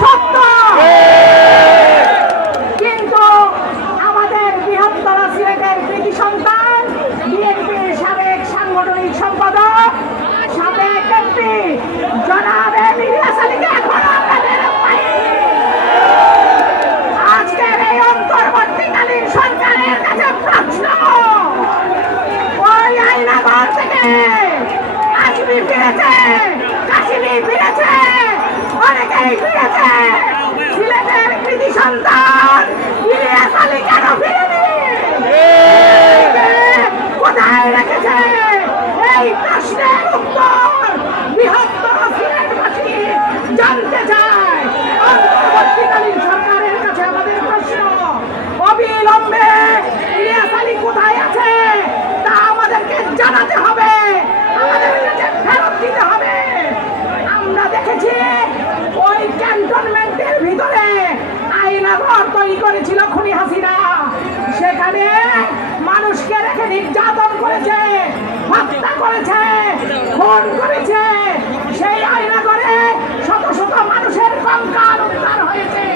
সত্য। কিন্তু আমাদের বৃহত্তর সিলেটের কৃতি সন্তান বিএনপির সাবেক সাংগঠনিক সম্পাদক সাবেক এমপি জনাব ইলিয়াস আলীকে এখনো আমরা বের পাইনি। আজকের এই অন্তর্বর্তীকালীন সরকারের কাছে প্রশ্ন, ওই আয়নাঘর থেকে কাশ্মীর ফিরেছে, কাশ্মীর ফিরেছে, অনেকেই ফিরেছে, সিলেটের কৃতি সন্তান ইলিয়াস আলী কেন ফিরেনি? কোথায় রেখেছে? এই প্রশ্নের উত্তর বৃহত্তর সিলেটবাসী জানতে চায়। অন্তর্বর্তীকালীন সরকারের কাছে আমাদের প্রশ্ন, অবিলম্বে ইলিয়াস আলী কোথায় আছে তা আমাদেরকে জানাতে হবে, আমাদের কাছে ফেরত দিতে হবে। আমরা দেখেছি ওই ক্যান্টনমেন্টের ভিতরে আয়নাঘর তৈরি করেছিল খুনি হাসিনা, সেখানে মানুষকে রেখে নির্যাতন করেছে, হত্যা করেছে, খুন করেছে। সেই আয়নাঘরে শত শত মানুষের কঙ্কাল উদ্ধার হয়েছে।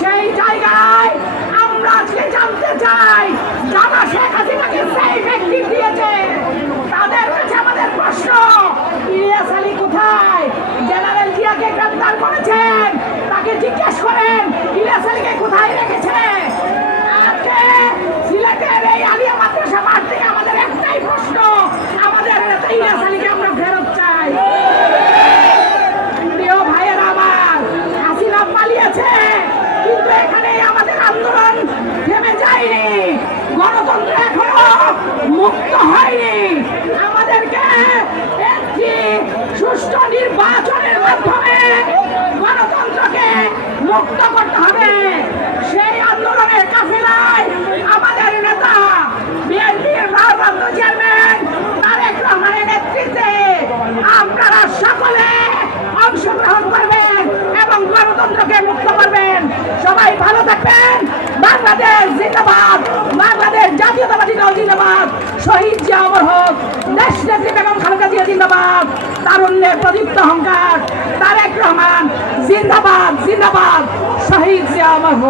সেই জায়গায় আমরা আজকে জানতে চাই যারা শেখ হাসিনাকে সেই ব্যক্তি দিয়েছে তাদের কাছে আমাদের প্রশ্ন, ইলিয়াস আলী কোথায়? জেনারেল জিয়াকে গ্রেফতার করেছেন, তাকে জিজ্ঞেস করেন ইলিয়াস আলীকে কোথায় রেখেছে। আজকে সিলেটের এই আলিয়া মাদ্রাসা মাঠ থেকে আমাদের একটাই প্রশ্ন, আমাদের নেতা ইলিয়াস আলীকে আমরা ফেরত চাই। প্রিয় ভাইয়েরা আমার, হাসিনা পালিয়েছে কিন্তু এখানে আমাদের আন্দোলন থেমে যায়নি, গণতন্ত্র এখনো মুক্ত হয়নি। আমাদেরকে একটি সুষ্ঠু নির্বাচনের মাধ্যমে গণতন্ত্রকে মুক্ত করতে হবে। সেই আন্দোলনের কাফেলায় আমাদের নেতা বিএনপির ভারপ্রাপ্ত চেয়ারম্যান তারেক রহমানের নেতৃত্বে আপনারা সকলে অংশগ্রহণ করবেন এবং গণতন্ত্রকে মুক্ত করবেন। সবাই ভালো থাকবেন। বাংলাদেশ জিন্দাবাদ, বাংলাদেশ জাতীয়তাবাদী দল জিন্দাবাদ, শহীদ জিয়া অমর হোক, দেশ নেত্রী বেগম খালেদা জিয়া জিন্দাবাদ, তারুণ্যের প্রদীপ্ত অহংকার তারেক রহমান জিন্দাবাদ, জিন্দাবাদ, শহীদ জিয়া অমর হোক।